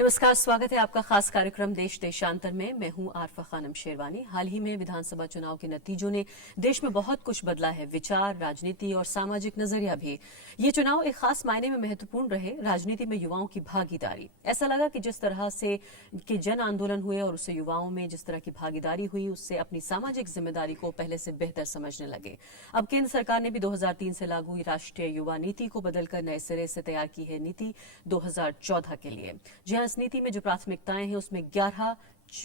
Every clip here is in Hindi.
नमस्कार, स्वागत है आपका खास कार्यक्रम देश देशांतर में। मैं हूं आरफा खानम शेरवानी। हाल ही में विधानसभा चुनाव के नतीजों ने देश में बहुत कुछ बदला है, विचार, राजनीति और सामाजिक नजरिया भी। ये चुनाव एक खास मायने में महत्वपूर्ण रहे। राजनीति में युवाओं की भागीदारी, ऐसा लगा कि जिस तरह से के जन आंदोलन हुए और उससे युवाओं में जिस तरह की भागीदारी हुई, उससे अपनी सामाजिक जिम्मेदारी को पहले से बेहतर समझने लगे। अब केंद्र सरकार ने भी 2003 से लागू हुई राष्ट्रीय युवा नीति को बदलकर नए सिरे से तैयार की है नीति 2014 के लिए। जहां इस नीति में जो प्राथमिकताएं हैं उसमें 11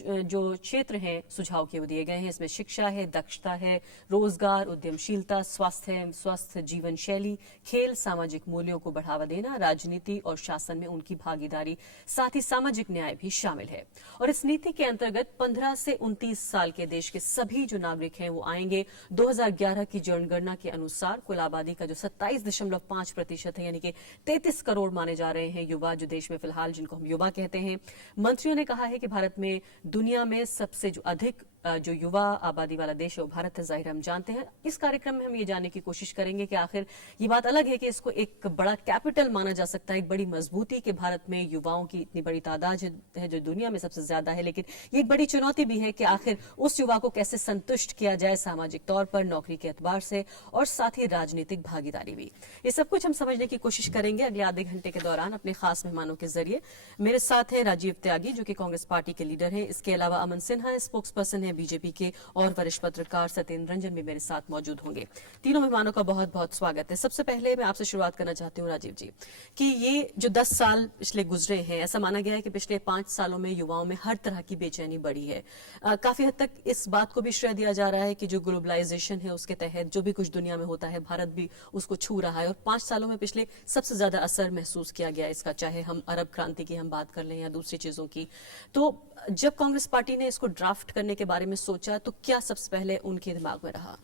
जो क्षेत्र हैं सुझाव के दिए गए हैं। इसमें शिक्षा है, दक्षता है, रोजगार, उद्यमशीलता, स्वास्थ्य है, स्वस्थ जीवन शैली, खेल, सामाजिक मूल्यों को बढ़ावा देना, राजनीति और शासन में उनकी भागीदारी, साथ ही सामाजिक न्याय भी शामिल है। और इस नीति के अंतर्गत 15 से 29 साल के देश के सभी जो नागरिक हैं वो आएंगे। 2011 की जनगणना के अनुसार कुल आबादी का जो 27.5% है, यानी कि 33 करोड़ माने जा रहे हैं युवा जो देश में फिलहाल, जिनको हम युवा कहते हैं। मंत्रियों ने कहा है कि भारत में दुनिया में सबसे जो अधिक जो युवा आबादी वाला देश है वो भारत है। जाहिर हम जानते हैं। इस कार्यक्रम में हम ये जानने की कोशिश करेंगे कि आखिर ये बात अलग है कि इसको एक बड़ा कैपिटल माना जा सकता है, एक बड़ी मजबूती कि भारत में युवाओं की इतनी बड़ी तादाद है जो दुनिया में सबसे ज्यादा है, लेकिन ये एक बड़ी चुनौती भी है कि आखिर उस युवा को कैसे संतुष्ट किया जाए सामाजिक तौर पर, नौकरी के एतबार से, और साथ ही राजनीतिक भागीदारी भी। ये सब कुछ हम समझने की कोशिश करेंगे अगले आधे घंटे के दौरान अपने खास मेहमानों के जरिए। मेरे साथ है राजीव त्यागी जो कि कांग्रेस पार्टी के लीडर हैं। इसके अलावा अमन सिन्हा स्पोक्स पर्सन है बीजेपी के, और वरिष्ठ पत्रकार सत्येंद्र रंजन भी मेरे साथ मौजूद होंगे। तीनों मेहमानों का बहुत बहुत स्वागत है। सबसे पहले मैं आपसे शुरुआत करना चाहती हूँ राजीव जी कि ये जो 10 साल पिछले गुजरे हैं, ऐसा माना गया है कि पिछले 5 सालों में युवाओं में हर तरह की बेचैनी बढ़ी है। काफी हद तक इस बात को भी श्रेय दिया जा रहा है कि जो ग्लोबलाइजेशन है उसके तहत जो भी कुछ दुनिया में होता है भारत भी उसको छू रहा है, और 5 सालों में पिछले सबसे ज्यादा असर महसूस किया गया इसका, चाहे हम अरब क्रांति की हम बात कर लें या दूसरी चीजों की। तो जब कांग्रेस पार्टी ने इसको ड्राफ्ट करने के बारे में सोचा तो क्या सबसे पहले उनके दिमाग में रहा?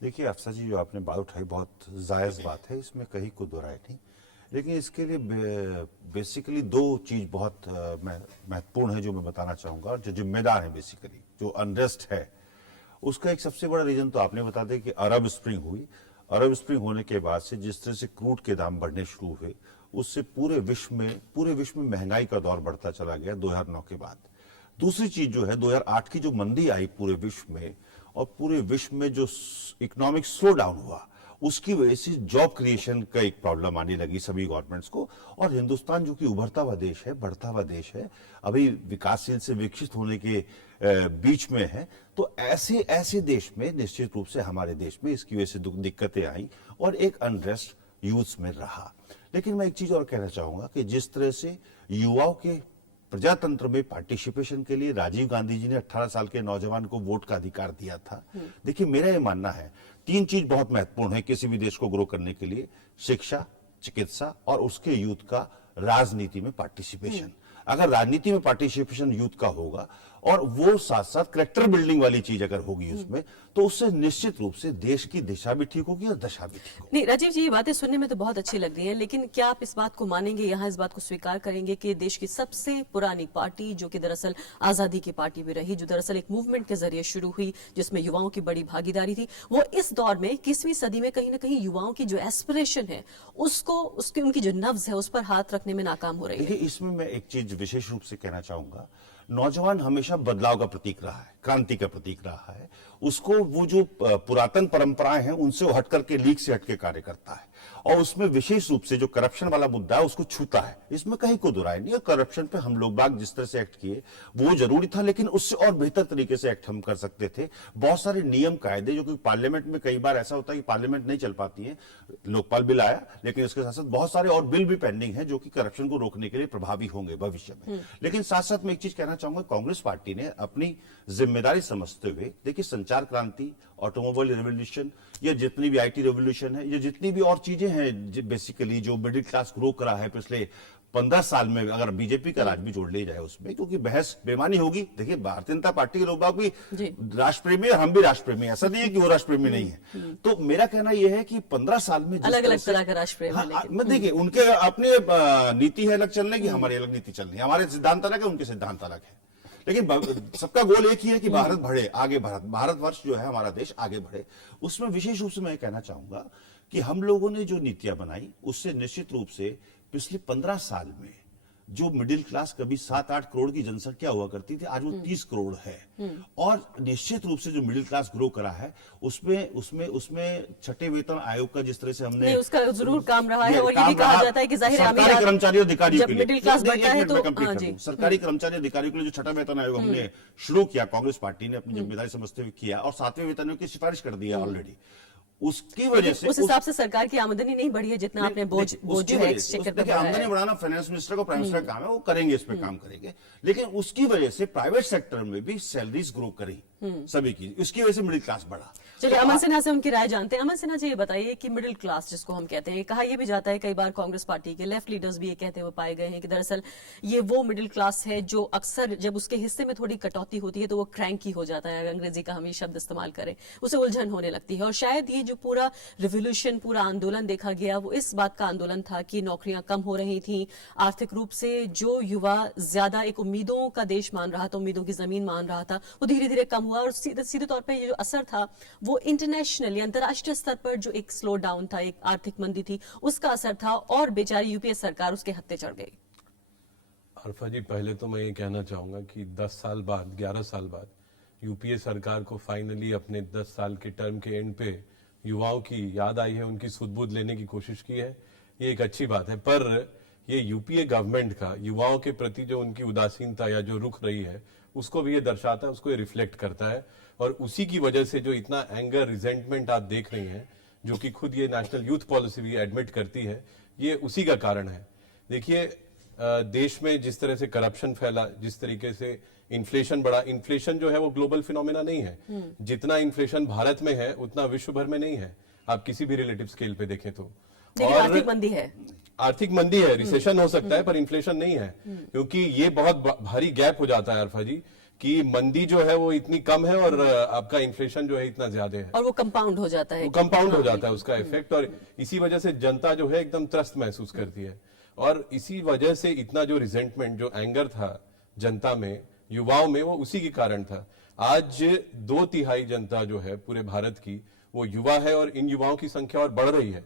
देखिए अफसा जी, जो आपने बात उठाई बहुत जायज़ बात है, इसमें कहीं कोई दो राय नहीं। लेकिन इसके लिए बेसिकली 2 चीज बहुत महत्वपूर्ण है जो मैं बताना चाहूंगा, और जो जिम्मेदार है बेसिकली जो अनरेस्ट है उसका एक सबसे बड़ा रीजन तो आपने बता दिया कि अरब स्प्रिंग हुई। अरब स्प्रिंग होने के बाद से जिस तरह से क्रूड के दाम बढ़ने शुरू हुए, उससे पूरे विश्व में महंगाई का दौर बढ़ता चला गया 2009 के बाद। दूसरी चीज जो है 2008 की जो मंदी आई पूरे विश्व में, और पूरे विश्व में जो इकोनॉमिक स्लो डाउन हुआ, उसकी वजह से जॉब क्रिएशन का एक प्रॉब्लम आने लगी सभी गवर्नमेंट्स को। और हिंदुस्तान जो कि उभरता हुआ देश है, बढ़ता हुआ देश है, अभी विकासशील से विकसित होने के बीच में है, तो ऐसे देश में निश्चित रूप से हमारे देश में इसकी वजह से दिक्कतें आई और एक अनरेस्ट यूथ में रहा। लेकिन मैं एक चीज और कहना चाहूंगा कि जिस तरह से युवाओं के प्रजातंत्र में पार्टिसिपेशन के लिए राजीव गांधी जी ने 18 साल के नौजवान को वोट का अधिकार दिया था। देखिए मेरा ये मानना है 3 चीज बहुत महत्वपूर्ण है किसी भी देश को ग्रो करने के लिए: शिक्षा, चिकित्सा और उसके यूथ का राजनीति में पार्टिसिपेशन। अगर राजनीति में पार्टिसिपेशन यूथ का होगा और वो साथ साथ करेक्टर बिल्डिंग वाली चीज अगर होगी उसमें, तो उससे निश्चित रूप से देश की दिशा भी ठीक होगी और दशा भी ठीक होगी। नहीं राजीव जी, ये बातें सुनने में तो बहुत अच्छी लग रही हैं, लेकिन क्या आप इस बात को मानेंगे, यहाँ इस बात को स्वीकार करेंगे कि देश की सबसे पुरानी पार्टी जो कि दरअसल आजादी की पार्टी भी रही, जो दरअसल एक मूवमेंट के जरिए शुरू हुई जिसमें युवाओं की बड़ी भागीदारी थी, वो इस दौर में 21वीं सदी में कहीं ना कहीं युवाओं की जो एस्पिरेशन है उसको, उसकी उनकी जो नब्ज है उस पर हाथ रखने में नाकाम हो रही है? देखिए इसमें मैं एक चीज विशेष रूप से कहना चाहूंगा, नौजवान हमेशा बदलाव का प्रतीक रहा है, क्रांति का प्रतीक रहा है। उसको वो जो पुरातन परंपराएं हैं उनसे हट करके, लीक से हटके कार्य करता है, और उसमें विशेष रूप से जो करप्शन वाला मुद्दा है उसको छूता है। इसमें कहीं कोई दुराई नहीं है। करप्शन पे हम लोग बाग जिस तरह से एक्ट किए वो जरूरी था, लेकिन उससे और बेहतर तरीके से एक्ट हम कर सकते थे। बहुत सारे नियम कायदे जो कि पार्लियामेंट में कई बार ऐसा होता है कि पार्लियामेंट नहीं चल पाती है, लोकपाल बिल आया, लेकिन इसके साथ साथ बहुत सारे और बिल भी पेंडिंग है जो कि करप्शन को रोकने के लिए प्रभावी होंगे भविष्य में। लेकिन साथ साथ मैं एक चीज कहना चाहूंगा, कांग्रेस पार्टी ने अपनी जिम्मेदारी समझते हुए, देखिए संचार क्रांति, ऑटोमोबाइल रेवोल्यूशन, ये जितनी भी आईटी रेवोल्यूशन है, ये जितनी भी और चीजें हैं बेसिकली जो मिडिल क्लास ग्रो करा है पिछले 15 साल में, अगर बीजेपी का राज भी जोड़ लिया जाए उसमें, क्योंकि बहस बेमानी होगी। देखिए भारतीय जनता पार्टी के लोग बाग भी राष्ट्रप्रेमी और हम भी राष्ट्रप्रेमी, ऐसा नहीं है कि वो राष्ट्रप्रेमी नहीं है। तो मेरा कहना यह है कि 15 साल में अलग अलग तरह का राष्ट्रप्रेम है, मैं देखिए उनके अपने नीति है अलग चलने की, हमारी अलग नीति चलनी है, हमारे सिद्धांत अलग है, उनके सिद्धांत अलग है, लेकिन सबका गोल एक ही है कि भारत बढ़े, आगे भारतवर्ष जो है हमारा देश आगे बढ़े। उसमें विशेष रूप से मैं कहना चाहूंगा कि हम लोगों ने जो नीतियां बनाई उससे निश्चित रूप से पिछले 15 साल में जो मिडिल क्लास कभी 7-8 करोड़ की जनसंख्या हुआ करती थी, आज वो 30 करोड़ है। और निश्चित रूप से जो मिडिल क्लास ग्रो करा है, उसमें छठे वेतन आयोग का जिस तरह से हमने नहीं, उसका जरूर काम रहा है। और ये भी कहा जाता है कि जाहिर है सरकारी कर्मचारी अधिकारियों के लिए मिडिल क्लास बढ़ता है तो हाँ जी, सरकारी कर्मचारी अधिकारियों के लिए जो छठा वेतन आयोग हमने शुरू किया, कांग्रेस पार्टी ने अपनी जिम्मेदारी समझते हुए किया और 7वें वेतन आयोग की सिफारिश कर दी है ऑलरेडी। उसकी वजह से उस हिसाब से सरकार की आमदनी नहीं बढ़ी है जितना आपने बोझ जो है एक्सचेकर पे बढ़ाया है। आमदनी बढ़ाना फाइनेंस मिनिस्टर का प्राइम मिनिस्टर का काम है, वो करेंगे, इस पे काम करेंगे। लेकिन उसकी वजह से प्राइवेट सेक्टर में भी सैलरीज ग्रो करी सभी की, उसकी वजह से मिडिल क्लास बढ़ा। चलिए अमन सिन्हा से उनकी राय जानते हैं। अमन सिन्हा जी, ये बताइए कि मिडिल क्लास जिसको हम कहते हैं, कहा यह भी जाता है कई बार कांग्रेस पार्टी के लेफ्ट लीडर्स भी ये कहते हुए पाए गए हैं कि दरअसल ये वो मिडिल क्लास है जो अक्सर जब उसके हिस्से में थोड़ी कटौती होती है तो वो क्रैंकी हो जाता है, अंग्रेजी का हम ये शब्द इस्तेमाल करें, उसे उलझन होने लगती है। और शायद ये जो पूरा रिवोल्यूशन, पूरा आंदोलन देखा गया, वो इस बात का आंदोलन था कि नौकरियां कम हो रही थी, आर्थिक रूप से जो युवा ज्यादा एक उम्मीदों का देश मान रहा था, उम्मीदों की जमीन मान रहा था, वो धीरे धीरे कम हुआ। और सीधे तौर पर ये जो असर था वो इंटरनेशनली, अंतर्राष्ट्रीय स्तर पर जो एक स्लो डाउन था, एक आर्थिक मंदी थी, उसका असर था और बेचारी यूपीए सरकार उसके हत्थे चढ़ गई। अरफा जी, पहले तो मैं ये कहना चाहूंगा कि 10 साल बाद, 11 साल बाद यूपीए सरकार को फाइनली अपने 10 साल के टर्म के एंड पे युवाओं की याद आई है, उनकी सुध-बुध लेने की कोशिश की है, ये एक अच्छी बात है। पर ये यूपीए गवर्नमेंट का युवाओं के प्रति जो उनकी उदासीनता या जो रुख रही है, उसको भी ये दर्शाता है, उसको ये रिफ्लेक्ट करता है। और उसी की वजह से जो इतना एंगर, रिजेंटमेंट आप देख रही हैं, जो कि खुद ये नेशनल यूथ पॉलिसी भी एडमिट करती है, ये उसी का कारण है। देखिए, देश में जिस तरह से करप्शन फैला, जिस तरीके से इन्फ्लेशन बढ़ा, इन्फ्लेशन जो है वो ग्लोबल फिनोमेना नहीं है। जितना इन्फ्लेशन भारत में है उतना विश्व भर में नहीं है, आप किसी भी रिलेटिव स्केल पे देखें तो। और आर्थिक मंदी है, आर्थिक मंदी है, रिसेशन हो सकता है, पर इन्फ्लेशन नहीं है। क्योंकि ये बहुत भारी गैप हो जाता है अरफा जी, कि मंदी जो है वो इतनी कम है और आपका इन्फ्लेशन जो है इतना ज्यादा है, और वो कंपाउंड हो जाता है, वो कंपाउंड हो जाता है उसका इफेक्ट। और इसी वजह से जनता जो है एकदम त्रस्त महसूस करती है। और इसी वजह से इतना जो रिजेंटमेंट, जो एंगर था जनता में, युवाओं में, वो उसी के कारण था। आज 2/3 जनता जो है पूरे भारत की वो युवा है और इन युवाओं की संख्या और बढ़ रही है।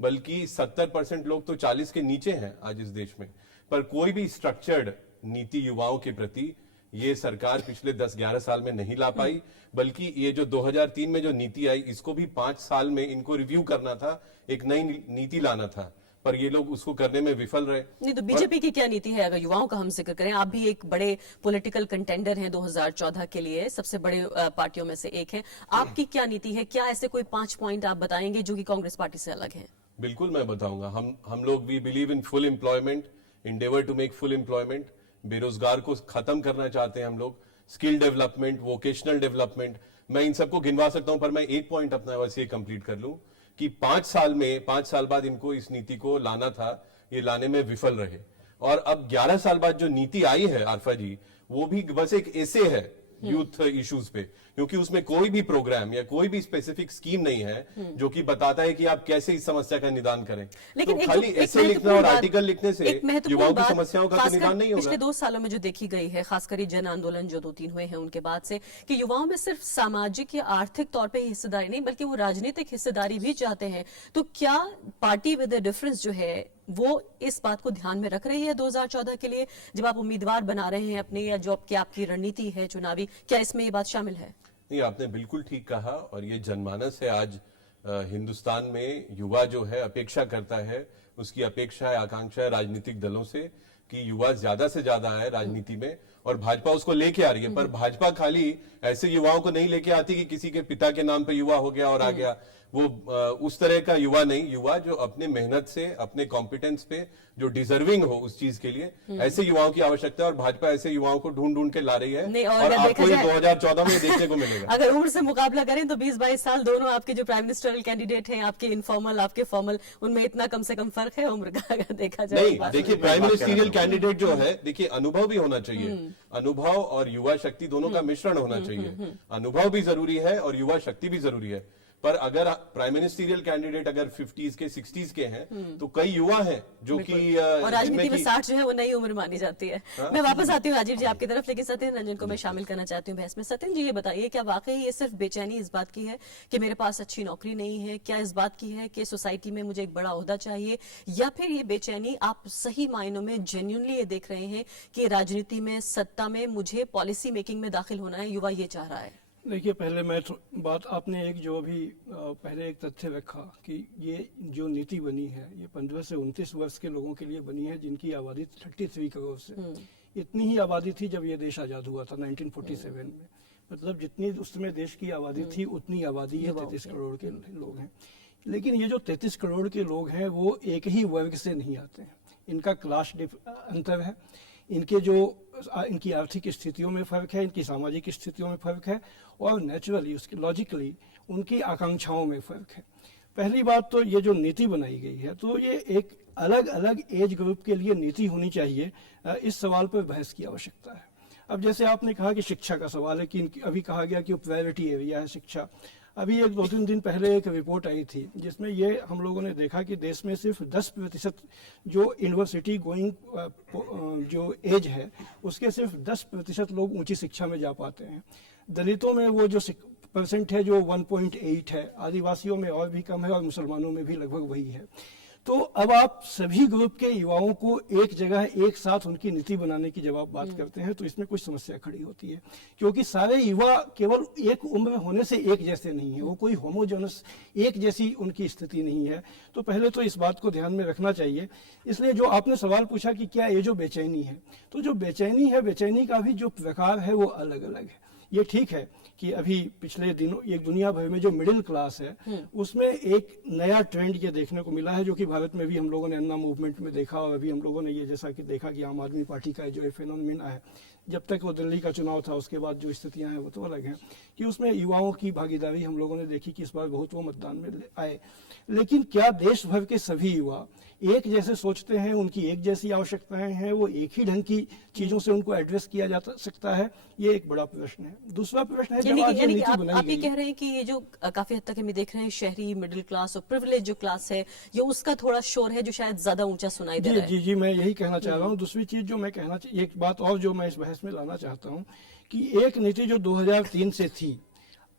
बल्कि 70% लोग तो 40 के नीचे हैं आज इस देश में। पर कोई भी स्ट्रक्चर्ड नीति युवाओं के प्रति ये सरकार पिछले 10-11 साल में नहीं ला पाई। बल्कि ये जो 2003 में जो नीति आई, इसको भी 5 साल में इनको रिव्यू करना था, एक नई नीति लाना था, पर ये लोग उसको करने में विफल रहे। नहीं तो बीजेपी की क्या नीति है? अगर युवाओं का हम जिक्र करें, आप भी एक बड़े पॉलिटिकल कंटेंडर हैं 2014 के लिए, सबसे बड़े पार्टियों में से एक है, आपकी क्या नीति है? क्या ऐसे कोई 5 पॉइंट आप बताएंगे जो कि कांग्रेस पार्टी से अलग है? बिल्कुल मैं बताऊंगा। हम लोग we believe in full employment, endeavour to make full employment. बेरोजगार को खत्म करना चाहते हैं हम लोग। स्किल डेवलपमेंट, वोकेशनल डेवलपमेंट, मैं इन सबको गिनवा सकता हूं, पर मैं एक पॉइंट अपना बस ये कंप्लीट कर लूं कि 5 साल बाद इनको इस नीति को लाना था, ये लाने में विफल रहे। और अब 11 साल बाद जो नीति आई है आरफा जी, वो भी बस एक ऐसे है यूथ इश्यूज पे, क्योंकि उसमें कोई भी प्रोग्राम या कोई भी स्पेसिफिक स्कीम नहीं है जो कि बताता है कि आप कैसे इस समस्या का निदान करें। लेकिन तो खाली ऐसे लिखना और आर्टिकल लिखने से युवाओं की समस्याओं का तो निदान नहीं होगा। पिछले 2 सालों में जो देखी गई है, खासकर जन आंदोलन जो 2-3 हुए हैं उनके बाद से, कि युवाओं में सिर्फ सामाजिक या आर्थिक तौर पर हिस्सेदारी नहीं, बल्कि वो राजनीतिक हिस्सेदारी भी चाहते हैं। तो क्या पार्टी विद द डिफरेंस जो है वो इस बात को ध्यान में रख रही है 2014 के लिए, जब आप उम्मीदवार बना रहे हैं अपने, या जो आपकी रणनीति है चुनावी, क्या इसमें ये बात शामिल है? नहीं, आपने बिल्कुल ठीक कहा। और ये जनमानस है आज हिंदुस्तान में, युवा जो है अपेक्षा करता है, उसकी अपेक्षा है, आकांक्षा है राजनीतिक दलों से कि युवा ज्यादा से ज्यादा है राजनीति में, और भाजपा उसको लेके आ रही है। पर भाजपा खाली ऐसे युवाओं को नहीं लेके आती कि किसी के पिता के नाम पे युवा हो गया और आ गया। वो उस तरह का युवा नहीं, युवा जो अपने मेहनत से, अपने कॉम्पिटेंस पे जो डिजर्विंग हो उस चीज के लिए, ऐसे युवाओं की आवश्यकता है। और भाजपा ऐसे युवाओं को ढूंढ ढूंढ के ला रही है, और आपको ये 2014 में देखने को मिलेगा। अगर उम्र से मुकाबला करें तो 20-22 साल दोनों आपके जो प्राइम मिनिस्टरियल कैंडिडेट हैं, आपके इनफॉर्मल, आपके फॉर्मल, उनमें इतना कम से कम फर्क है उम्र का अगर देखा जाए? नहीं, देखिए प्राइम मिनिस्टरियल कैंडिडेट जो है, देखिए अनुभव भी होना चाहिए। अनुभव और युवा शक्ति दोनों का मिश्रण होना चाहिए। अनुभव भी जरूरी है और युवा शक्ति भी जरूरी है। पर अगर प्राइम मिनिस्टरियल कैंडिडेट अगर 50s के 60s के हैं तो कई युवा हैं जो कि और राजनीति में जिनमें 60 जो है वो नई उम्र मानी जाती है। मैं वापस आती हूँ राजीव जी आपकी तरफ, लेकिन सत्यन रंजन को मैं शामिल करना चाहती हूँ बहस में। सत्यन जी ये बताइए, क्या वाकई ये सिर्फ बेचैनी इस बात की है कि मेरे पास अच्छी नौकरी नहीं है? क्या इस बात की है कि सोसाइटी में मुझे एक बड़ा ओहदा चाहिए? या फिर ये बेचैनी आप सही मायनों में जेन्युइनली ये देख रहे हैं कि राजनीति में, सत्ता में मुझे पॉलिसी मेकिंग में दाखिल होना है, युवा ये चाह रहा है? देखिए, पहले मैं बात आपने एक जो अभी पहले एक तथ्य रखा कि ये जो नीति बनी है ये 15 से 29 वर्ष के लोगों के लिए बनी है जिनकी आबादी 33 करोड़ से, इतनी ही आबादी थी जब ये देश आज़ाद हुआ था 1947 में। मतलब जितनी उस समय देश की आबादी थी उतनी आबादी है 33 करोड़ के लोग हैं। लेकिन ये जो 33 करोड़ के लोग हैं वो एक ही वर्ग से नहीं आते हैं, इनका क्लास अंतर है, इनकी आर्थिक स्थितियों में फ़र्क है, इनकी सामाजिक स्थितियों में फ़र्क है, और नेचुरली उसकी लॉजिकली उनकी आकांक्षाओं में फ़र्क है। पहली बात तो ये जो नीति बनाई गई है तो ये एक अलग अलग एज ग्रुप के लिए नीति होनी चाहिए, इस सवाल पर बहस की आवश्यकता है। अब जैसे आपने कहा कि शिक्षा का सवाल है कि अभी कहा गया कि प्रायोरिटी एरिया है शिक्षा। अभी एक 2-3 दिन पहले एक रिपोर्ट आई थी जिसमें ये हम लोगों ने देखा कि देश में सिर्फ 10% जो यूनिवर्सिटी गोइंग जो एज है उसके सिर्फ 10% लोग ऊंची शिक्षा में जा पाते हैं। दलितों में वो जो परसेंट है जो 1.8 है, आदिवासियों में और भी कम है, और मुसलमानों में भी लगभग वही है। तो अब आप सभी ग्रुप के युवाओं को एक जगह एक साथ उनकी नीति बनाने की जब आप बात करते हैं तो इसमें कुछ समस्या खड़ी होती है, क्योंकि सारे युवा केवल एक उम्र होने से एक जैसे नहीं है, वो कोई होमोजेनस एक जैसी उनकी स्थिति नहीं है। तो पहले तो इस बात को ध्यान में रखना चाहिए। इसलिए जो आपने सवाल पूछा कि क्या ये जो बेचैनी है, तो जो बेचैनी है, बेचैनी का भी जो प्रकार है वो अलग अलग है। ये ठीक है कि अभी पिछले दिनों एक दुनिया भर में जो मिडिल क्लास है उसमें एक नया ट्रेंड ये देखने को मिला है, जो कि भारत में भी हम लोगों ने अन्ना मूवमेंट में देखा, और अभी हम लोगों ने ये जैसा कि देखा कि आम आदमी पार्टी का जो फिनोमेना है, जब तक वो दिल्ली का चुनाव था उसके बाद जो स्थितियां हैं वो तो अलग हैं, कि उसमें युवाओं की भागीदारी हम लोगों ने देखी कि इस बार बहुत वो मतदान में आए। लेकिन क्या देश भर के सभी युवा एक जैसे सोचते हैं, उनकी एक जैसी आवश्यकताएं हैं, वो एक ही ढंग की चीजों से उनको एड्रेस किया जा सकता है? ये एक बड़ा प्रश्न है। दूसरा प्रश्न है, जब आज ये नीति बनाई आप ये गई, कह रहे हैं कि ये जो काफी हद तक हम देख रहे हैं शहरी मिडिल क्लास और प्रिविलेज जो क्लास है, ये उसका थोड़ा शोर है जो शायद ज्यादा ऊंचा सुनाई दे रहा है। जी, मैं यही कहना चाह रहा हूँ। दूसरी चीज जो मैं कहना एक बात और जो मैं इस बहस में लाना चाहता हूँ कि एक नीति जो 2003 से थी,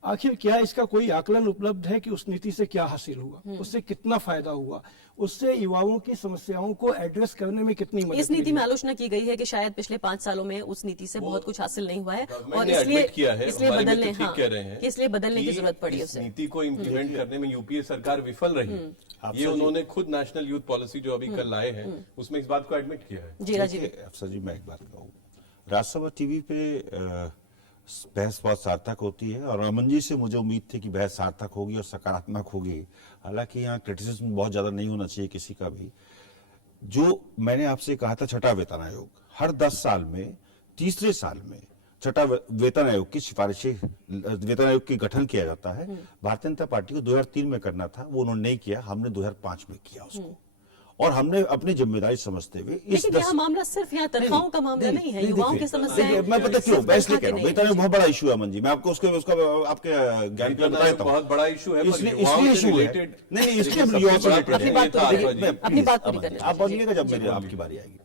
आखिर क्या इसका कोई आकलन उपलब्ध है कि उस नीति से क्या हासिल हुआ, उससे कितना फायदा हुआ, उससे युवाओं की समस्याओं को एड्रेस करने में कितनी मदद इस नीति मिली? में आलोचना की गई है कि शायद पिछले 5 सालों में उस नीति से बहुत कुछ हासिल नहीं हुआ है, और इसलिए बदलने इसलिए बदलने की जरूरत पड़ी उसे। नीति को इम्प्लीमेंट करने में यूपीए सरकार विफल रही। ये उन्होंने खुद नेशनल यूथ पॉलिसी जो अभी कल लाए हैं उसमें इस बात को एडमिट किया है। जी राजीव अफसर जी, मैं एक बात कहूँ, राज्यसभा टीवी पे बहस बहुत सार्थक होती है, और अमन जी से मुझे उम्मीद थी कि बहस सार्थक होगी और सकारात्मक होगी। हालांकि यहाँ क्रिटिसिज्म बहुत ज्यादा नहीं होना चाहिए किसी का भी। जो मैंने आपसे कहा था, छठा वेतन आयोग हर 10 साल में तीसरे साल में छठा वेतन आयोग की सिफारिशें, वेतन आयोग की गठन किया जाता है। भारतीय जनता पार्टी को 2003 में करना था, वो उन्होंने नहीं किया, हमने 2005 में किया उसको, और हमने अपनी जिम्मेदारी समझते हुए लेकिन यह मामला सिर्फ यहाँ तनख्वाहों का मामला नहीं है, युवाओं की समस्या। मैं पता क्यों मैं इसलिए कह रहा हूँ, वेतन बहुत बड़ा इशू है अमन जी, मैं आपको उसका आपके ज्ञान के लिए बता देता हूँ। बहुत बड़ा इशू है, इसलिए इशू है, नहीं इसलिए अपनी बात पूरी करने आप बोलिएगा जब मेरी आपकी बारी आएगी।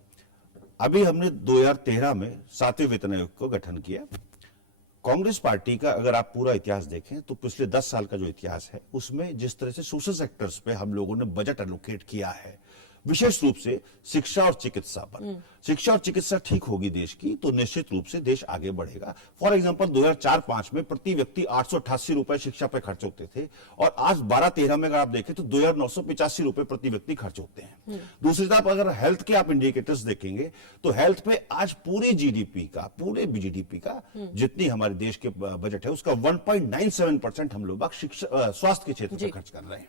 अभी हमने 2013 में 7वें वेतन आयोग को गठन किया। कांग्रेस पार्टी का अगर आप पूरा इतिहास देखें तो पिछले 10 साल का जो इतिहास है उसमें जिस तरह से सोशल सेक्टर्स पे हम लोगों ने बजट एलोकेट किया है, विशेष रूप से शिक्षा और चिकित्सा पर, शिक्षा और चिकित्सा ठीक होगी देश की तो निश्चित रूप से देश आगे बढ़ेगा। फॉर एग्जांपल 2004-05 में प्रति व्यक्ति 888 रुपए शिक्षा पर खर्च होते थे, और आज 12-13 में अगर आप देखें तो 2985 रुपए प्रति व्यक्ति खर्च होते हैं। दूसरी तरफ अगर हेल्थ के आप इंडिकेटर्स देखेंगे तो हेल्थ पे आज पूरे जीडीपी का जितनी हमारे देश के बजट है उसका 1.97% हम लोग शिक्षा स्वास्थ्य के क्षेत्र पर खर्च कर रहे हैं।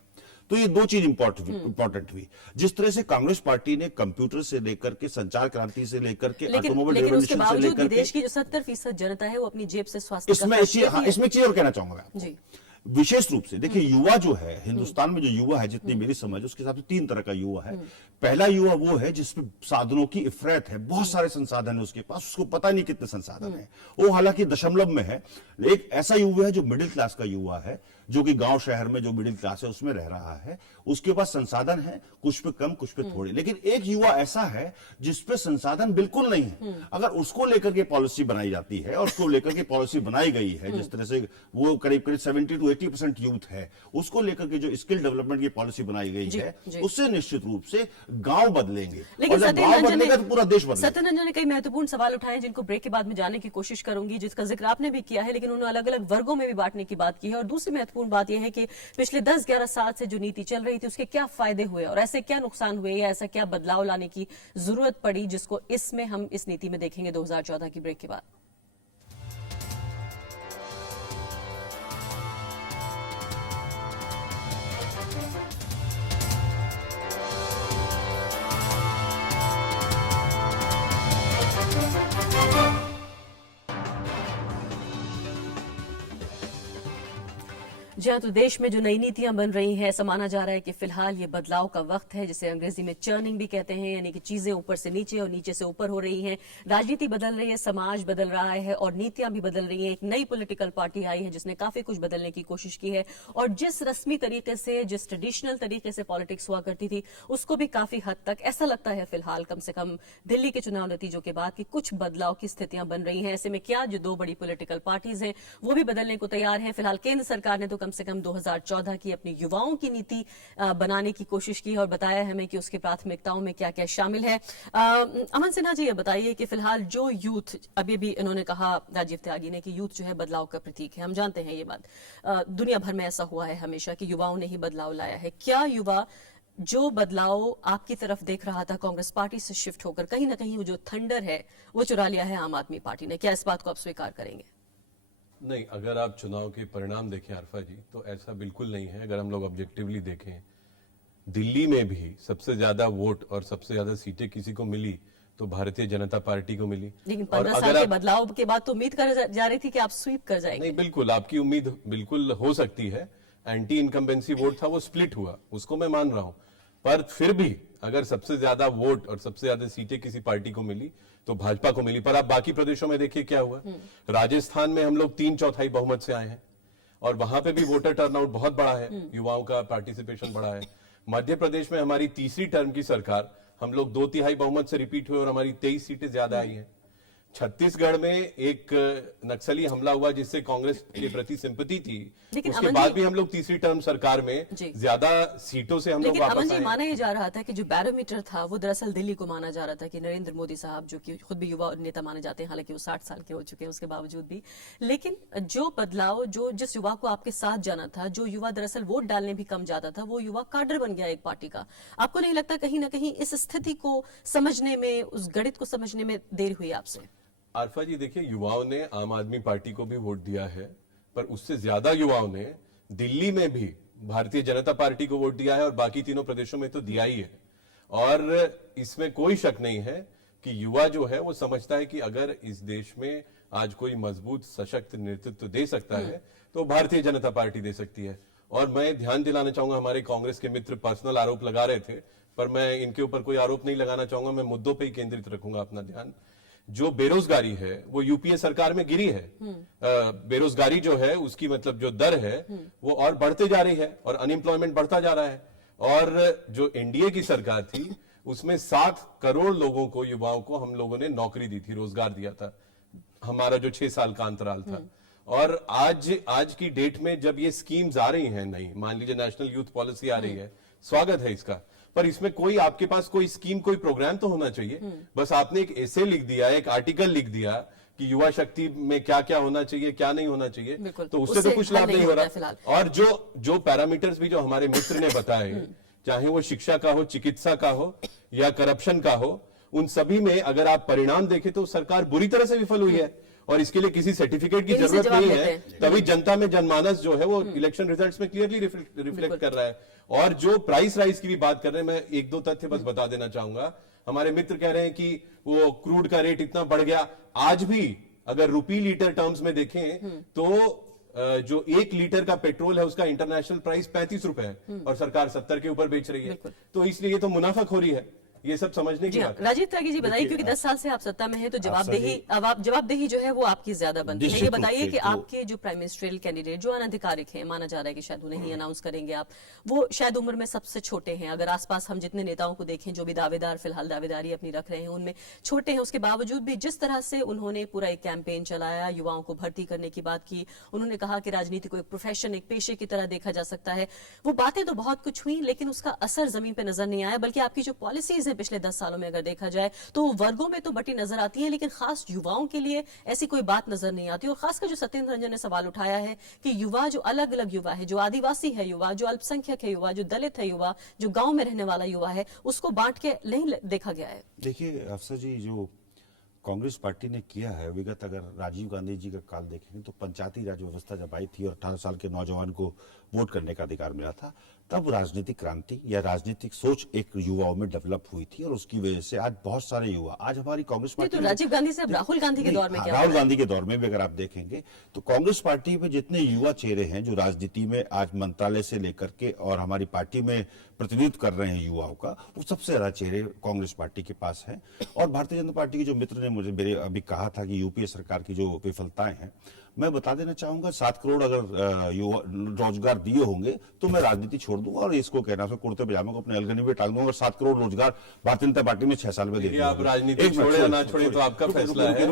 तो ये दो चीज इंपॉर्टेंट हुई। जिस तरह से कांग्रेस पार्टी ने कंप्यूटर से लेकर के संचार क्रांति से लेकर के ऑटोमोबाइल रेवोल्यूशन से लेकर के देश की जो 70% जनता है वो अपनी जेब से स्वास्थ्य इसमें चीज और कहना चाहूंगा मैं जी। विशेष रूप से देखिए, युवा जो है हिंदुस्तान में, जो युवा है जितनी मेरी समझ उसके हिसाब से 3 तरह का युवा है। पहला युवा वो है जिसमें साधनों की इफरात है, बहुत सारे संसाधन है उसके पास, उसको पता नहीं कितने संसाधन है, वो हालांकि दशमलव में है। एक ऐसा युवा है जो मिडिल क्लास का युवा है जो कि गांव शहर में जो मिडिल क्लास है उसमें रह रहा है, उसके पास संसाधन है, कुछ पे कम कुछ पे थोड़े, लेकिन एक युवा ऐसा है जिसपे संसाधन बिल्कुल नहीं है। अगर उसको लेकर के पॉलिसी बनाई जाती है और उसको लेकर के पॉलिसी बनाई गई है, जिस तरह से वो करीब करीब 70 to 80% यूथ है, उसको लेकर के जो स्किल डेवलपमेंट की पॉलिसी बनाई गई है, उससे निश्चित रूप से गांव बदलेंगे, और जब गांव बदलेगा तो पूरा देश बदलेगा। सत्यरंजन ने कई महत्वपूर्ण सवाल उठाए जिनको ब्रेक के बाद में जानने की कोशिश करूंगी, जिसका जिक्र आपने भी किया है, लेकिन उन्होंने अलग अलग वर्गों में भी बांटने की बात की है। और दूसरी महत्वपूर्ण बात यह है कि पिछले 10-11 साल से जो नीति चल रही थी उसके क्या फायदे हुए और ऐसे क्या नुकसान हुए या ऐसा क्या बदलाव लाने की जरूरत पड़ी, जिसको इसमें हम इस नीति में देखेंगे 2014 की ब्रेक के बाद। जी हाँ, तो देश में जो नई नीतियां बन रही हैं, ऐसा माना जा रहा है कि फिलहाल ये बदलाव का वक्त है, जिसे अंग्रेजी में चर्निंग भी कहते हैं, यानी कि चीजें ऊपर से नीचे और नीचे से ऊपर हो रही हैं। राजनीति बदल रही है, समाज बदल रहा है और नीतियां भी बदल रही हैं। एक नई पॉलिटिकल पार्टी आई है जिसने काफी कुछ बदलने की कोशिश की है और जिस रस्मी तरीके से, जिस ट्रेडिशनल तरीके से पॉलिटिक्स हुआ करती थी, उसको भी काफी हद तक ऐसा लगता है फिलहाल, कम से कम दिल्ली के चुनाव नतीजों के बाद, कि कुछ बदलाव की स्थितियां बन रही हैं। ऐसे में क्या जो दो बड़ी पॉलिटिकल पार्टीज हैं वो भी बदलने को तैयार हैं। फिलहाल केंद्र सरकार ने तो कम से कम 2014 की अपनी युवाओं की नीति बनाने की कोशिश की है और बताया हमें कि उसकी प्राथमिकताओं में क्या क्या शामिल है। अमन सिन्हा जी, ये बताइए कि फिलहाल जो यूथ, अभी भी इन्होंने कहा राजीव त्यागी ने कि यूथ जो है बदलाव का प्रतीक है, हम जानते हैं ये बात, दुनिया भर में ऐसा हुआ है हमेशा कि युवाओं ने ही बदलाव लाया है। क्या युवा जो बदलाव आपकी तरफ देख रहा था कांग्रेस पार्टी से शिफ्ट होकर, कहीं ना कहीं वो जो थंडर है वो चुरा लिया है आम आदमी पार्टी ने, क्या इस बात को आप स्वीकार करेंगे? नहीं, अगर आप चुनाव के परिणाम देखें आरफा जी, तो ऐसा बिल्कुल नहीं है। अगर हम लोग ऑब्जेक्टिवली देखें, दिल्ली में भी सबसे ज्यादा वोट और सबसे ज्यादा सीटें किसी को मिली तो भारतीय जनता पार्टी को मिली। लेकिन 15 साल के बदलाव के बाद तो उम्मीद कर जा रही थी कि आप स्वीप कर जाएंगे। नहीं, बिल्कुल आपकी उम्मीद बिल्कुल हो सकती है। एंटी इनकम्बेंसी वोट था, वो स्प्लिट हुआ, उसको मैं मान रहा हूं, पर फिर भी अगर सबसे ज्यादा वोट और सबसे ज्यादा सीटें किसी पार्टी को मिली तो भाजपा को मिली। पर आप बाकी प्रदेशों में देखिए क्या हुआ। राजस्थान में हम लोग 3/4 बहुमत से आए हैं और वहां पे भी वोटर टर्नआउट बहुत बड़ा है, युवाओं का पार्टिसिपेशन बड़ा है। मध्य प्रदेश में हमारी तीसरी टर्म की सरकार, हम लोग 2/3 बहुमत से रिपीट हुए और हमारी 23 सीटें ज्यादा आई हैं। छत्तीसगढ़ में एक नक्सली हमला हुआ जिससे कांग्रेस के प्रति सिंपैथी थी, उसके बाद भी हम लोग तीसरी टर्म सरकार में ज्यादा सीटों से हम लोग वापस आए। लेकिन अमन जी, माना यह जा रहा था कि जो बैरोमीटर था वो दरअसल दिल्ली को माना जा रहा था कि नरेंद्र मोदी साहब, जो कि खुद भी युवा नेता माने जाते हैं, हालांकि वो 60 साल के हो चुके हैं उसके बावजूद भी, लेकिन जो बदलाव, जो जिस युवा को आपके साथ जाना था, जो युवा दरअसल वोट डालने भी कम जाता था, वो युवा काडर बन गया एक पार्टी का। आपको नहीं लगता कहीं ना कहीं इस स्थिति को समझने में, उस गणित को समझने में देर हुई आपसे? आरफा जी देखिए, युवाओं ने आम आदमी पार्टी को भी वोट दिया है, पर उससे ज्यादा युवाओं ने दिल्ली में भी भारतीय जनता पार्टी को वोट दिया है और बाकी तीनों प्रदेशों में तो दिया ही है। और इसमें कोई शक नहीं है कि युवा जो है वो समझता है कि अगर इस देश में आज कोई मजबूत सशक्त नेतृत्व दे सकता है तो भारतीय जनता पार्टी दे सकती है। और मैं ध्यान दिलाना चाहूंगा, हमारे कांग्रेस के मित्र पर्सनल आरोप लगा रहे थे, पर मैं इनके ऊपर कोई आरोप नहीं लगाना चाहूंगा, मैं मुद्दों पर ही केंद्रित रखूंगा अपना ध्यान। जो बेरोजगारी है वो यूपीए सरकार में गिरी है। बेरोजगारी जो है उसकी मतलब जो दर है वो और बढ़ते जा रही है और अनएम्प्लॉयमेंट बढ़ता जा रहा है। और जो एनडीए की सरकार थी उसमें 7 करोड़ लोगों को, युवाओं को हम लोगों ने नौकरी दी थी, रोजगार दिया था, हमारा जो 6 साल का अंतराल था। और आज की डेट में जब ये स्कीम्स आ रही हैं नई, मान लीजिए नेशनल यूथ पॉलिसी आ रही है, स्वागत है इसका, पर इसमें कोई आपके पास कोई स्कीम, कोई प्रोग्राम तो होना चाहिए। बस आपने एक एसे लिख दिया, एक आर्टिकल लिख दिया कि युवा शक्ति में क्या क्या होना चाहिए, क्या नहीं होना चाहिए, तो उससे तो कुछ लाभ नहीं हो रहा। और जो पैरामीटर्स भी जो हमारे मित्र ने बताए, चाहे वो शिक्षा का हो, चिकित्सा का हो या करप्शन का हो, उन सभी में अगर आप परिणाम देखें तो सरकार बुरी तरह से विफल हुई है। और इसके लिए किसी सर्टिफिकेट की जरूरत नहीं है, तभी जनता में जनमानस जो है वो इलेक्शन रिजल्ट्स में क्लियरली रिफ्लेक्ट कर रहा है। और जो प्राइस राइज की भी बात कर रहे हैं, मैं 1-2 तथ्य बस बता देना चाहूंगा। हमारे मित्र कह रहे हैं कि वो क्रूड का रेट इतना बढ़ गया, आज भी अगर रुपी लीटर टर्म्स में देखें तो जो 1 लीटर का पेट्रोल है उसका इंटरनेशनल प्राइस 35 रुपए है और सरकार 70 के ऊपर बेच रही है। तो इसलिए ये तो मुनाफाखोरी है। ये सब समझने जी की हाँ, बात है। राजीव त्यागी जी बताइए, देखिए, क्योंकि 10 साल से आप सत्ता में हैं तो जवाबदेही सही- अब आप जवाबदेही जो है वो आपकी ज्यादा बनती है। ये निश्चित रूप बताइए से कि जो- आपके जो प्राइम मिनिस्ट्रियल कैंडिडेट जो अनाधिकारिक हैं, माना जा रहा है कि शायद उन्हें ही अनाउंस करेंगे आप, वो शायद उम्र में सबसे छोटे हैं। अगर आसपास हम जितने नेताओं को देखें जो भी दावेदार फिलहाल दावेदारी अपनी रख रहे हैं उनमें छोटे हैं, उसके बावजूद भी जिस तरह से उन्होंने पूरा एक कैंपेन चलाया, युवाओं को भर्ती करने की बात की, उन्होंने कहा कि राजनीति को एक प्रोफेशन, एक पेशे की तरह देखा जा सकता है, वो बातें तो बहुत कुछ हुई लेकिन उसका असर जमीन पे नजर नहीं आया। बल्कि आपकी जो पॉलिसीज है पिछले 10 सालों में अगर देखा जाए तो वर्गों में तो बटी नजर आती है, लेकिन खास युवाओं के लिए ऐसी कोई बात नजर नहीं आती। और खासकर जो सत्येंद्र रंजन ने सवाल उठाया है कि युवा जो अलग अलग युवा है, जो आदिवासी है युवा, जो अल्पसंख्यक है युवा, जो दलित है युवा, जो गांव में रहने वाला युवा है, उसको बांट के नहीं देखा गया है। देखिए अफसर जी, जो कांग्रेस पार्टी ने किया है विगत, अगर राजीव गांधी जी का काल देखेंगे तो पंचायती राज व्यवस्था जब आई थी और 18 साल के नौजवान को वोट करने का अधिकार मिला था, तब राजनीतिक क्रांति या राजनीतिक सोच एक युवाओं में डेवलप हुई थी और उसकी वजह से आज बहुत सारे युवा, आज हमारी कांग्रेस नहीं पार्टी तो राजीव गांधी से अब राहुल गांधी के दौर में क्या राहुल हुआ है? गांधी के दौर में भी अगर आप देखेंगे तो कांग्रेस पार्टी में जितने युवा चेहरे हैं जो राजनीति में आज मंत्रालय से लेकर के और हमारी पार्टी में प्रतिनिधित्व कर रहे हैं युवाओं का, वो सबसे ज्यादा चेहरे कांग्रेस पार्टी के पास हैं। और भारतीय जनता पार्टी के जो मित्र ने मुझे मेरे अभी कहा था कि यूपीए सरकार की जो विफलताएं हैं, मैं बता देना चाहूंगा 7 करोड़ अगर युवा रोजगार दिए होंगे तो मैं राजनीति छोड़ दूंगा और इसको कहना फिर कुर्ते पजामे को अपने अलगनी में टांग दूंगा। अगर 7 करोड़ रोजगार भारतीय जनता पार्टी में 6 साल में दे देखिए, आप राजनीति छोड़े या ना छोड़े तो आपका फैसला है।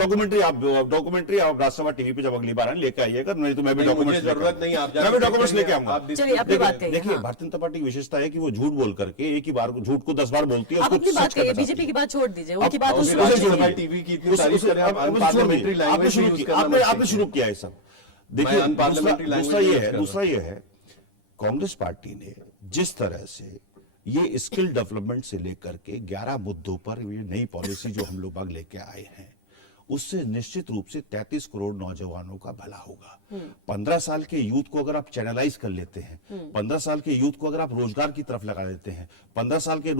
डॉक्यूमेंट्री आप राज्यसभा टीवी पे जब अगली बार लेके आइएगा, नहीं तो मैं भी नहीं, मुझे डॉक्यूमेंट्स जरूरत नहीं, आप मैं भी डॉक्यूमेंट्स लेके आऊंगा। आप चलिए अपनी बात कहिए। देखिए हाँ। भारतीय जनता पार्टी की विशेषता है कि वो झूठ बोल करके एक ही बार झूठ को 10 बार बोलती है, आप उसको अपनी बात सच करना कहिए, चाहती बीजेपी है। की बात छोड़ दीजिए, उनकी बात उस- उस उसे बात छोड़िए। छोड़िए। टीवी की इतनी तारीफ करें, आप अनपार्लियामेंट्री लैंग्वेज आपने यूज करना मत आपने सीखिए। शुरू किया है सब। देखिए मैं अनपार्लियामेंट्री दूसरा लैंग्वेज ये यूज है, कर दूसरा ये है, कांग्रेस पार्टी ने जिस तरह से ये स्किल डेवलपमेंट से लेकर के 11 मुद्दों पर ये नई पॉलिसी जो हम लोग बाग लेके आए हैं, उससे निश्चित रूप से 33 करोड़ नौजवानों का भला होगा। 15 साल के यूथ को अगर आप चैनलाइज कर लेते हैं, 15 साल के यूथ को अगर आप रोजगार की तरफ लगा देते हैं, 15 साल के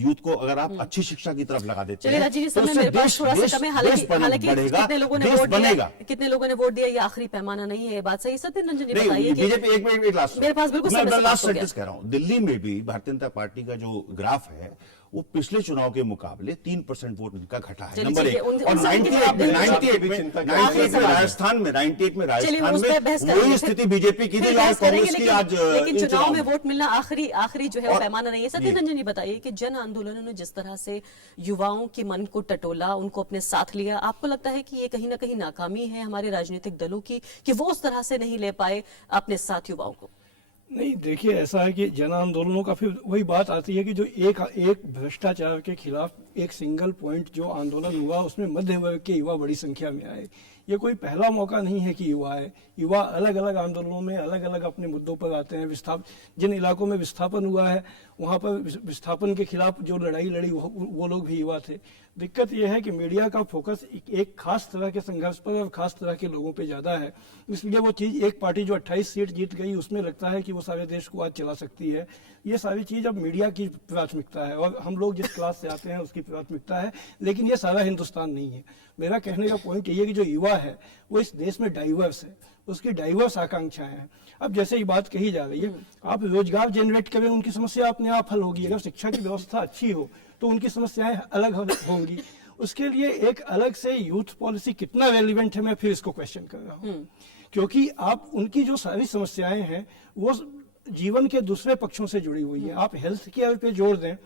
यूथ को अगर आप अच्छी शिक्षा की तरफ लगा देते चलिए हैं, राजीव जी, तो समय उससे मेरे पास थोड़ा सा कम है। हालांकि बढ़ेगा, कितने लोगों ने देश वोट बनेगा। दिया, कितने लोगों ने वोट दिया, ये आखिरी पैमाना नहीं है, ये बात सही। सत्येंद्र रंजन जी नहीं, बताइए कि बीजेपी एक लास्ट मेरे पास बिल्कुल समय मैं समाप्त लास्ट हो गया। सेंटेंस कह रहा हूं। दिल्ली में भी भारतीय जनता पार्टी का जो ग्राफ है वो पिछले चुनाव के मुकाबले 3% वोट इनका घटा है, चलिए, नंबर ठीक है, 1। उनके- और उनसे 98 में आपकी राजस्थान में 98 में चलिए, उस पर बहस राजस्थान में करेंगे। वही स्थिति बीजेपी की थी फिर जो आज बहस करेंगे, कांग्रेस की आज लेकिन इन चुनाव में चुनाव वोट मिलना आखिरी जो है वो और- पैमाना नहीं है। सत्येंद्र रंजन जी बताइए कि जन आंदोलनों ने जिस तरह से युवाओं के मन को टटोला, उनको अपने साथ लिया, आपको लगता है कि ये कहीं ना कहीं नाकामी है हमारे राजनीतिक दलों की कि वो उस तरह से नहीं ले पाए अपने साथ युवाओं को? नहीं, देखिए ऐसा है कि जन आंदोलनों का फिर वही बात आती है कि जो एक भ्रष्टाचार के खिलाफ एक सिंगल पॉइंट जो आंदोलन हुआ उसमें मध्य वर्ग के युवा बड़ी संख्या में आए। ये कोई पहला मौका नहीं है कि युवा है, युवा अलग अलग आंदोलनों में अलग अलग अपने मुद्दों पर आते हैं। जिन इलाकों में विस्थापन हुआ है वहाँ पर विस्थापन के खिलाफ जो लड़ाई लड़ी वो लोग भी युवा थे। दिक्कत यह है कि मीडिया का फोकस एक खास तरह के संघर्ष पर और खास तरह के लोगों पे ज़्यादा है, इसलिए वो चीज़ एक पार्टी जो 28 सीट जीत गई उसमें लगता है कि वो सारे देश को आज चला सकती है। ये सारी चीज़ अब मीडिया की प्राथमिकता है और हम लोग जिस क्लास से आते हैं उसकी प्राथमिकता है, लेकिन ये सारा हिंदुस्तान नहीं है। मेरा कहने का पॉइंट ये है कि जो युवा है वो इस देश में डाइवर्स है, उसकी डाइवर्स आकांक्षाएं हैं। अब जैसे ये बात कही जा रही है, आप रोजगार जनरेट करें उनकी समस्या अपने आप हल होगी। अगर शिक्षा की व्यवस्था अच्छी हो तो उनकी समस्याएं अलग होंगी। उसके लिए एक अलग से यूथ पॉलिसी कितना रेलिवेंट है, मैं फिर इसको क्वेश्चन कर रहा हूँ, क्योंकि आप उनकी जो सारी समस्याएं हैं वो जीवन के दूसरे पक्षों से जुड़ी हुई है। आप हेल्थ केयर पे जोर दें,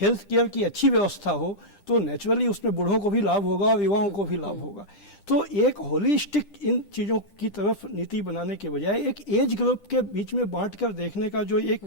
हेल्थ केयर की अच्छी व्यवस्था हो तो नेचुरली उसमें बूढ़ों को भी लाभ होगा और युवाओं को भी लाभ होगा। तो एक होलिस्टिक इन चीज़ों की तरफ नीति बनाने के बजाय एक एज ग्रुप के बीच में बांट कर देखने का जो एक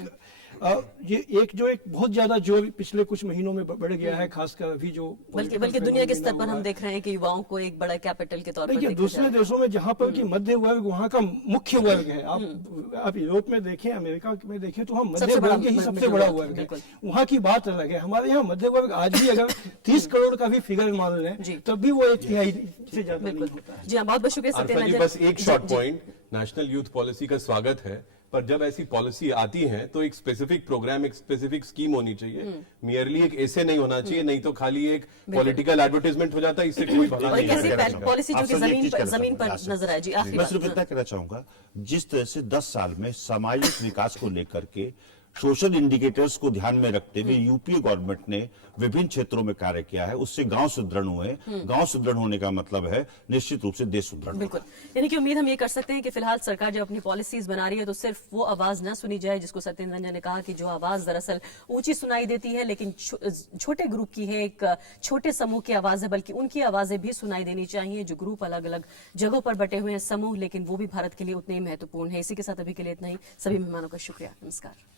बहुत ज्यादा जो पिछले कुछ महीनों में बढ़ गया है, खासकर अभी जो बल्कि दुनिया के स्तर पर हम देख रहे हैं कि युवाओं को एक बड़ा कैपिटल के तौर पर देखिए देखा दूसरे जा रहा है। देशों में जहाँ पर कि मध्य वर्ग वहाँ का मुख्य वर्ग है। आप यूरोप में देखें, अमेरिका में देखें तो हम मध्य वर्ग ही सबसे बड़ा वर्ग है। बिल्कुल। वहाँ की बात अलग है। हमारे यहाँ मध्य वर्ग आज भी अगर 30 करोड़ का भी फिगर मान लें तब भी वो 1/3 से ज्यादा नहीं होता है। जी हाँ, बहुत बहुत शुक्रिया आरफा सत्येंद्र जी, रंजन। बस एक short point, national youth policy का स्वागत है, पर जब ऐसी पॉलिसी आती है तो एक स्पेसिफिक प्रोग्राम, एक स्पेसिफिक स्कीम होनी चाहिए। मियरली एक ऐसे नहीं होना चाहिए, नहीं तो खाली एक पॉलिटिकल एडवर्टाइजमेंट हो जाता है, इससे कोई भला और नहीं कैसी होगा। पॉलिसी जो कि आप समझिए, एक चीज जमीन कहना पर चाहूंगा, नजर आए। जी आखिरी मैं बात। सिर्फ इतना कहना चाहूंगा, जिस तरह से 10 साल में सामाजिक विकास को लेकर के सोशल इंडिकेटर्स को ध्यान में रखते हुए यूपीए गवर्नमेंट ने विभिन्न क्षेत्रों में कार्य किया है, उससे गांव सुदृढ़ हुए। गांव सुदृढ़ होने का मतलब है निश्चित रूप से देश सुदृढ़ होगा। बिल्कुल, यानी कि उम्मीद हम ये कर सकते हैं कि फिलहाल सरकार जब अपनी पॉलिसीज बना रही है तो सिर्फ वो आवाज ना सुनी जाए जिसको सत्येंद्र रंजन ने कहा कि जो आवाज दरअसल ऊंची सुनाई देती है लेकिन छोटे ग्रुप की है, एक छोटे समूह की आवाज है, बल्कि उनकी आवाजें भी सुनाई देनी चाहिए जो ग्रुप अलग अलग जगहों पर बटे हुए हैं समूह, लेकिन वो भी भारत के लिए उतने ही महत्वपूर्ण है। इसी के साथ अभी के लिए इतना ही। सभी मेहमानों का शुक्रिया। नमस्कार।